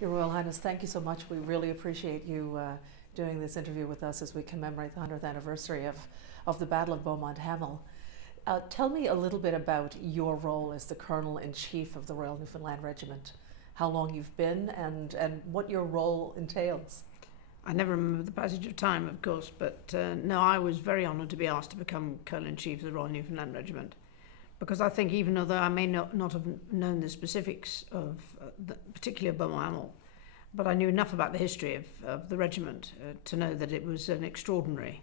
Your Royal Highness, thank you so much. We really appreciate you doing this interview with us as we commemorate the 100th anniversary of the Battle of Beaumont-Hamel. Tell me a little bit about your role as the Colonel-in-Chief of the Royal Newfoundland Regiment, how long you've been and what your role entails. I never remember the passage of time, of course, but no, I was very honoured to be asked to become Colonel-in-Chief of the Royal Newfoundland Regiment, because I think even though I may not have known the specifics of particularly of Beaumont-Hamel, but I knew enough about the history of the regiment to know that it was an extraordinary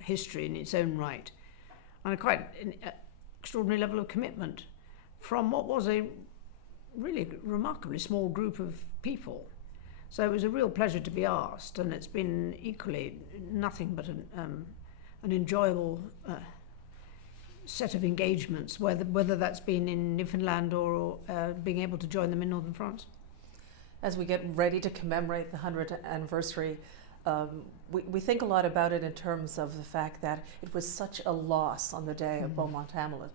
history in its own right, and a quite extraordinary level of commitment from what was a really remarkably small group of people. So it was a real pleasure to be asked, and it's been equally nothing but an enjoyable set of engagements, whether that's been in Newfoundland or being able to join them in northern France. As we get ready to commemorate the 100th anniversary, we think a lot about it in terms of the fact that it was such a loss on the day of Beaumont-Hamel.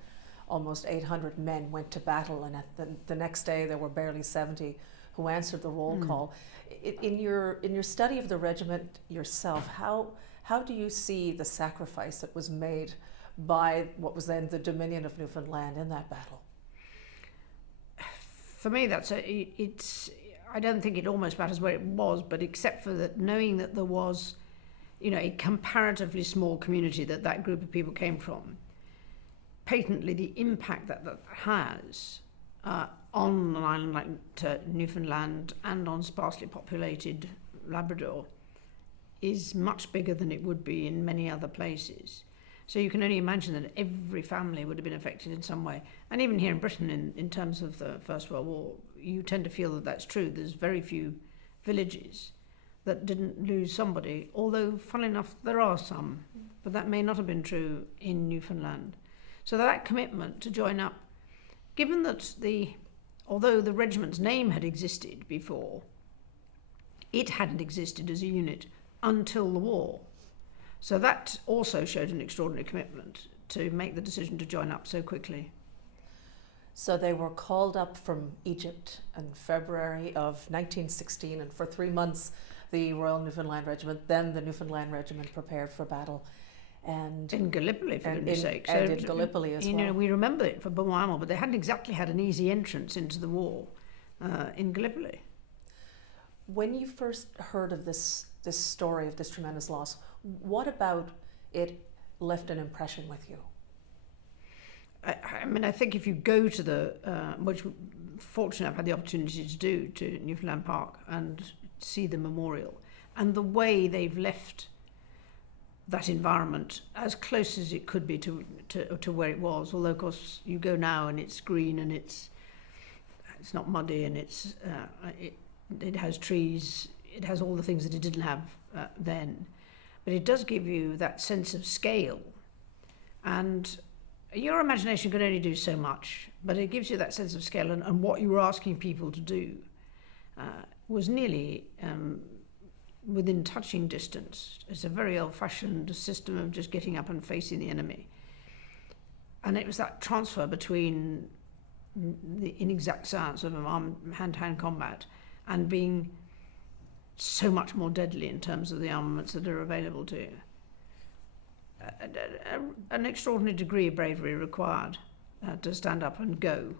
Almost 800 men went to battle, and the next day there were barely 70 who answered the roll call. In your study of the regiment yourself, how do you see the sacrifice that was made by what was then the Dominion of Newfoundland in that battle? For me, I don't think it almost matters where it was, but except for that, knowing that there was, a comparatively small community that group of people came from, patently the impact that has on an island like Newfoundland and on sparsely populated Labrador is much bigger than it would be in many other places. So you can only imagine that every family would have been affected in some way. And even here in Britain, in terms of the First World War, you tend to feel that that's true. There's very few villages that didn't lose somebody, although, funnily enough, there are some, but that may not have been true in Newfoundland. So that commitment to join up, given that although the regiment's name had existed before, it hadn't existed as a unit until the war. So that also showed an extraordinary commitment to make the decision to join up so quickly. So they were called up from Egypt in February of 1916, and for 3 months the Royal Newfoundland Regiment, then the Newfoundland Regiment, prepared for battle. And in Gallipoli, for goodness sake. And in Gallipoli as well. We remember it for Beaumont-Hamel, but they hadn't exactly had an easy entrance into the war in Gallipoli. When you first heard of this story of this tremendous loss, what about it left an impression with you? I think if you go to which fortunately I've had the opportunity to do, to Newfoundland Park and see the memorial, and the way they've left that environment as close as it could be to where it was, although of course you go now and it's green and it's not muddy and it has trees, it has all the things that it didn't have then, but it does give you that sense of scale, and your imagination can only do so much, but it gives you that sense of scale, and what you were asking people to do was nearly within touching distance. It's a very old-fashioned system of just getting up and facing the enemy. And it was that transfer between the inexact science of hand-to-hand combat and being so much more deadly in terms of the armaments that are available to you. An extraordinary degree of bravery required to stand up and go.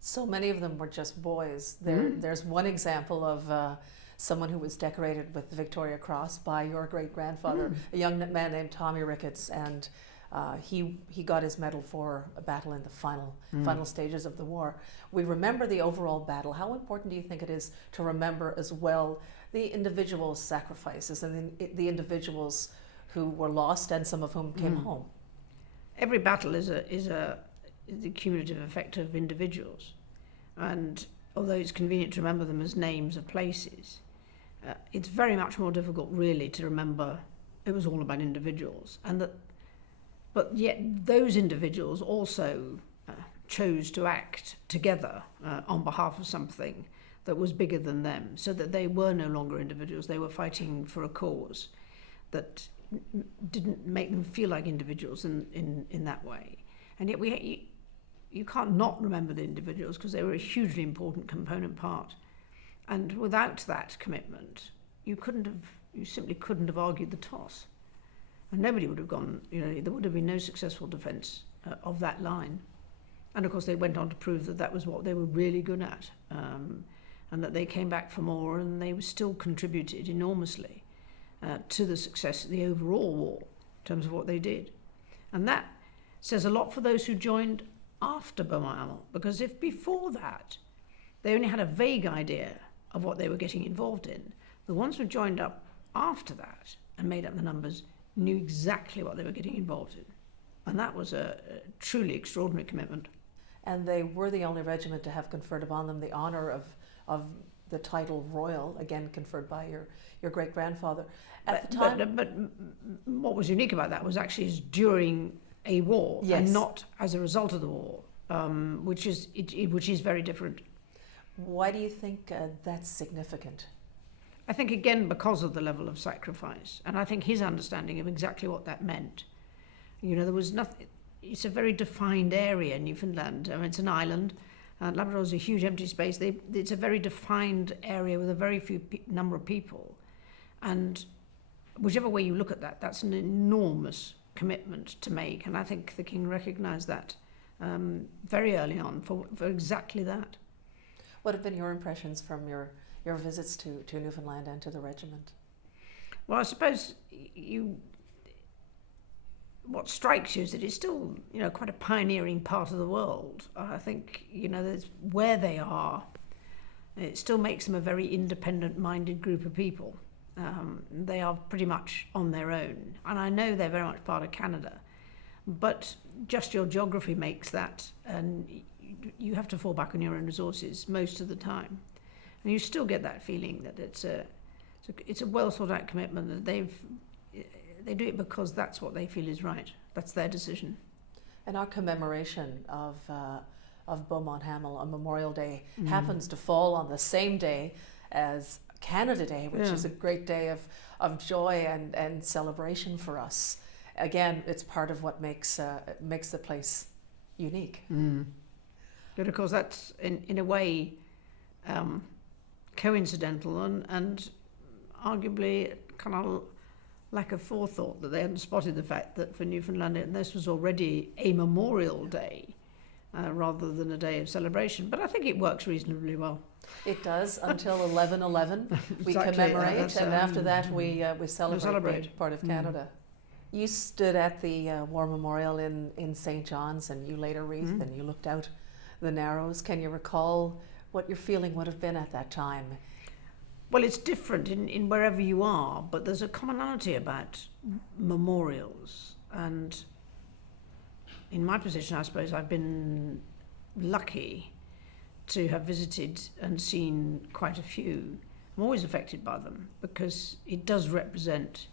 So many of them were just boys. There's one example of someone who was decorated with the Victoria Cross by your great-grandfather, a young man named Tommy Ricketts, and he got his medal for a battle in the final stages of the war. We remember the overall battle. How important do you think it is to remember as well the individual sacrifices and the individuals who were lost and some of whom came home? Every battle is the cumulative effect of individuals, and although it's convenient to remember them as names of places, it's very much more difficult really to remember it was all about individuals, but yet those individuals also chose to act together on behalf of something that was bigger than them, so that they were no longer individuals. They were fighting for a cause that didn't make them feel like individuals in that way. And yet you can't not remember the individuals, because they were a hugely important component part And without that commitment, you simply couldn't have argued the toss. And nobody would have gone, there would have been no successful defence of that line. And of course they went on to prove that was what they were really good at, and that they came back for more, and they still contributed enormously to the success of the overall war in terms of what they did. And that says a lot for those who joined after Beaumont-Hamel, because if before that they only had a vague idea of what they were getting involved in, the ones who joined up after that and made up the numbers knew exactly what they were getting involved in. And that was a truly extraordinary commitment. And they were the only regiment to have conferred upon them the honour of the title Royal, again conferred by your great-grandfather. At the time... But what was unique about that was actually during a war, yes, and not as a result of the war, which is very different. Why do you think that's significant? I think, again, because of the level of sacrifice, and I think his understanding of exactly what that meant. There was nothing... It's a very defined area, Newfoundland. I mean, it's an island. Labrador is a huge empty space. It's a very defined area with a very few number of people. And whichever way you look at that, that's an enormous commitment to make. And I think the King recognised that very early on for exactly that. What have been your impressions from your visits to Newfoundland and to the regiment? Well, I suppose what strikes you is that it's still, quite a pioneering part of the world. I think, that's where they are. It still makes them a very independent-minded group of people. They are pretty much on their own. And I know they're very much part of Canada. But just your geography makes that, and you have to fall back on your own resources most of the time. And you still get that feeling that it's a well-thought-out commitment, that they do it because that's what they feel is right. That's their decision. And our commemoration of Beaumont-Hamel on Memorial Day happens to fall on the same day as Canada Day, which is a great day of joy and celebration for us. Again, it's part of what makes the place unique. But of course that's in a way coincidental and arguably kind of lack of forethought, that they hadn't spotted the fact that for Newfoundland this was already a Memorial Day rather than a day of celebration. But I think it works reasonably well. It does, until 11/11 we Exactly, commemorate, and after that we celebrate being part of Canada. You stood at the War Memorial in St. John's, and you laid a wreath and you looked out the Narrows. Can you recall what your feeling would have been at that time? Well, it's different in wherever you are, but there's a commonality about memorials. And in my position, I suppose I've been lucky to have visited and seen quite a few. I'm always affected by them because it does represent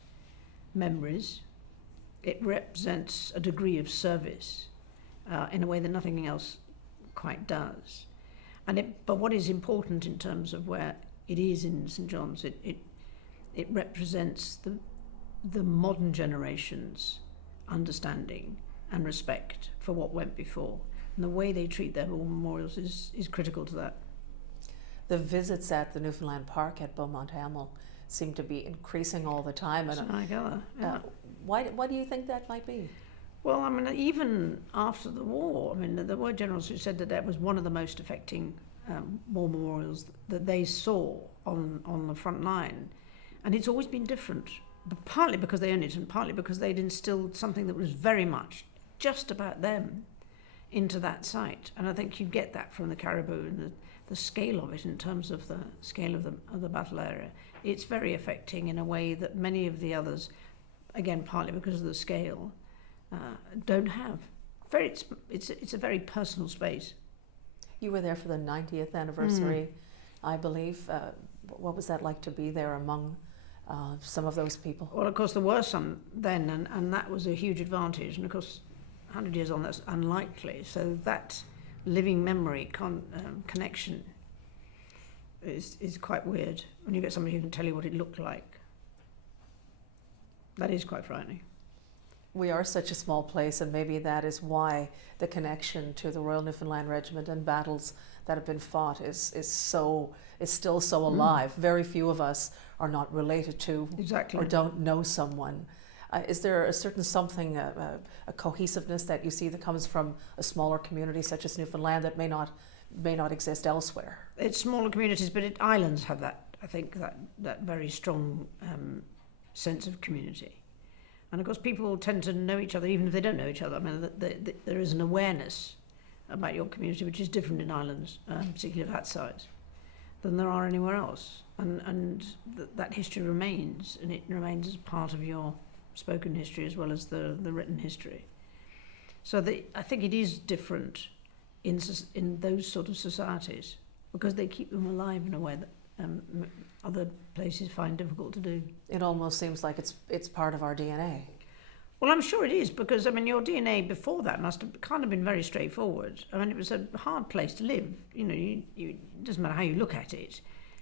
memories. It represents a degree of service in a way that nothing else quite does. But what is important in terms of where it is in St. John's, it represents the modern generation's understanding and respect for what went before. And the way they treat their war memorials is critical to that. The visits at the Newfoundland Park at Beaumont-Hamel seem to be increasing all the time. And why do you think that might be? Well, I mean, even after the war, I mean, there were generals who said that was one of the most affecting war memorials that they saw on the front line. And it's always been different, but partly because they owned it and partly because they'd instilled something that was very much just about them into that site. And I think you get that from the Caribou and the scale of it in terms of the scale of the battle area. It's very affecting in a way that many of the others, again, partly because of the scale, don't have. It's a very personal space. You were there for the 90th anniversary, I believe. What was that like to be there among some of those people? Well, of course, there were some then, and that was a huge advantage. And of course, 100 years on, that's unlikely. So that living memory connection is quite weird when you get somebody who can tell you what it looked like. That is quite frightening. We are such a small place, and maybe that is why the connection to the Royal Newfoundland Regiment and battles that have been fought is still so alive. Very few of us are not related to Exactly. or don't know someone. Is there a certain something, a cohesiveness that you see that comes from a smaller community such as Newfoundland that may not exist elsewhere? It's smaller communities, but islands have that. I think that very strong sense of community. And of course, people tend to know each other, even if they don't know each other. I mean, there is an awareness about your community which is different in islands, particularly of that size, than there are anywhere else. And that history remains, and it remains as part of your spoken history as well as the written history. So I think it is different in those sort of societies because they keep them alive in a way that other places find difficult to do. It almost seems like it's part of our DNA. Well, I'm sure it is, because I mean, your DNA before that must have kind of been very straightforward. I mean, it was a hard place to live. You know, it doesn't matter how you look at it.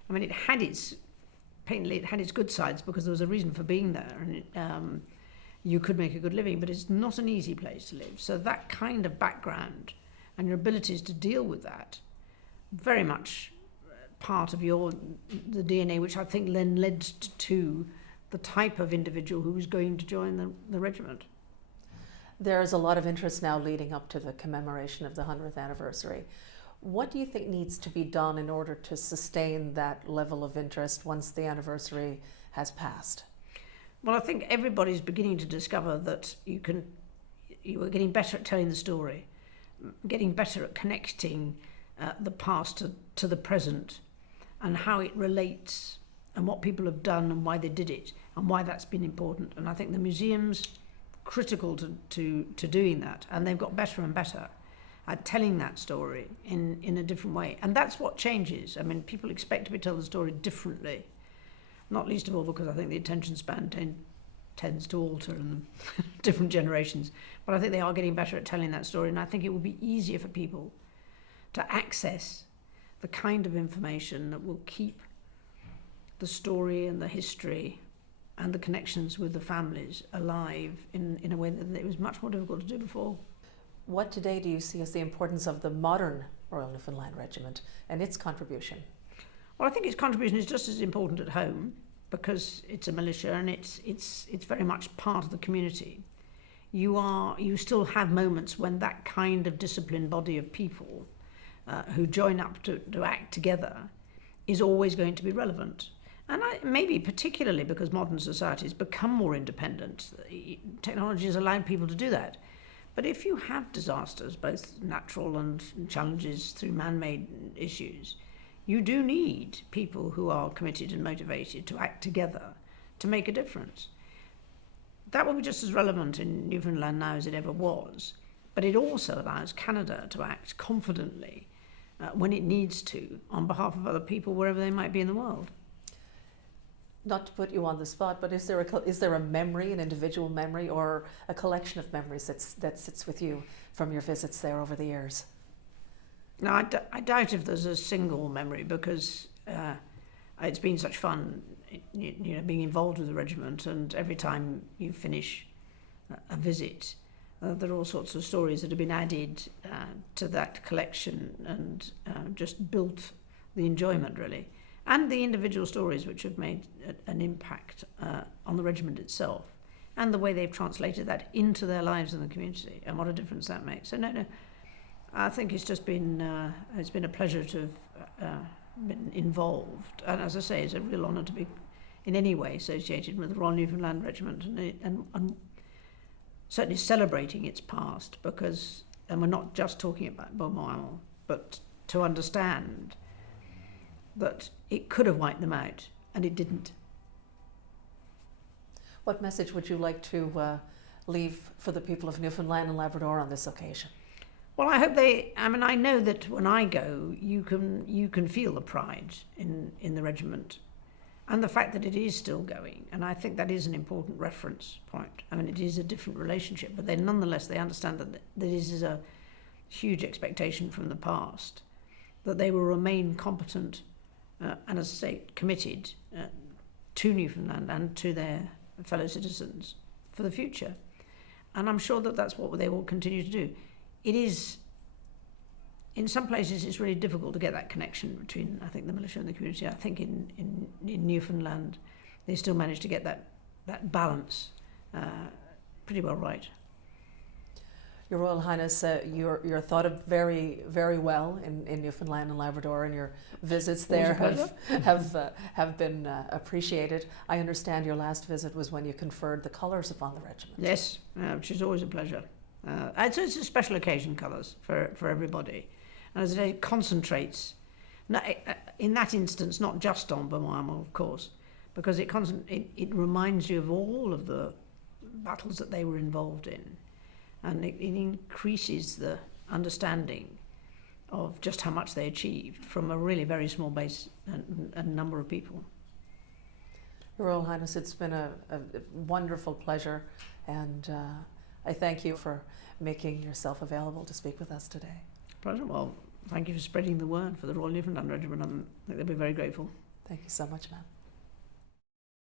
I mean, it had its good sides because there was a reason for being there, and you could make a good living. But it's not an easy place to live. So that kind of background and your abilities to deal with that, very much part of the DNA, which I think then led to the type of individual who was going to join the regiment. There's a lot of interest now leading up to the commemoration of the 100th anniversary. What do you think needs to be done in order to sustain that level of interest once the anniversary has passed? Well, I think everybody's beginning to discover that you are getting better at telling the story, getting better at connecting the past to the present, and how it relates and what people have done and why they did it and why that's been important. And I think the museum's critical to doing that, and they've got better and better at telling that story in a different way. And that's what changes. I mean, people expect to be told the story differently, not least of all because I think the attention span tends to alter in different generations. But I think they are getting better at telling that story, and I think it will be easier for people to access the kind of information that will keep the story and the history and the connections with the families alive in a way that it was much more difficult to do before. What today do you see as the importance of the modern Royal Newfoundland Regiment and its contribution? Well, I think its contribution is just as important at home because it's a militia and it's very much part of the community. You still have moments when that kind of disciplined body of people who join up to act together is always going to be relevant. And maybe particularly because modern societies become more independent. Technology has allowed people to do that. But if you have disasters, both natural and challenges through man-made issues, you do need people who are committed and motivated to act together to make a difference. That will be just as relevant in Newfoundland now as it ever was. But it also allows Canada to act confidently when it needs to on behalf of other people wherever they might be in the world. Not to put you on the spot, but is there a memory, an individual memory, or a collection of memories that sits with you from your visits there over the years? No, I doubt if there's a single memory because it's been such fun, being involved with the regiment, and every time you finish a visit, there are all sorts of stories that have been added to that collection and just built the enjoyment, really. And the individual stories which have made an impact on the regiment itself and the way they've translated that into their lives in the community and what a difference that makes. So no, I think it's just been a pleasure to have been involved. And as I say, it's a real honour to be in any way associated with the Royal Newfoundland Regiment and certainly celebrating its past because, and we're not just talking about Beaumont-Hamel, but to understand that it could have wiped them out, and it didn't. What message would you like to leave for the people of Newfoundland and Labrador on this occasion? Well, I hope I know that when I go, you can feel the pride in the regiment and the fact that it is still going. And I think that is an important reference point. I mean, it is a different relationship, but then nonetheless, they understand that this is a huge expectation from the past, that they will remain competent and, as I say, committed to Newfoundland and to their fellow citizens for the future. and I'm sure that that's what they will continue to do. It is, in some places, it's really difficult to get that connection between, I think, the militia and the community. I think in Newfoundland, they still manage to get that balance pretty well right. Your Royal Highness, you're thought of very, very well in Newfoundland and Labrador, and your visits there have been appreciated. I understand your last visit was when you conferred the colours upon the regiment. Yes, which is always a pleasure. It's a special occasion, colours, for everybody. And as I say, it concentrates, in that instance, not just on Beaumont-Hamel, of course, because it reminds you of all of the battles that they were involved in. And it increases the understanding of just how much they achieved from a really very small base and number of people. Your Royal Highness, it's been a wonderful pleasure, and I thank you for making yourself available to speak with us today. Pleasure. Well, thank you for spreading the word for the Royal Newfoundland Regiment. I think they'll be very grateful. Thank you so much, ma'am.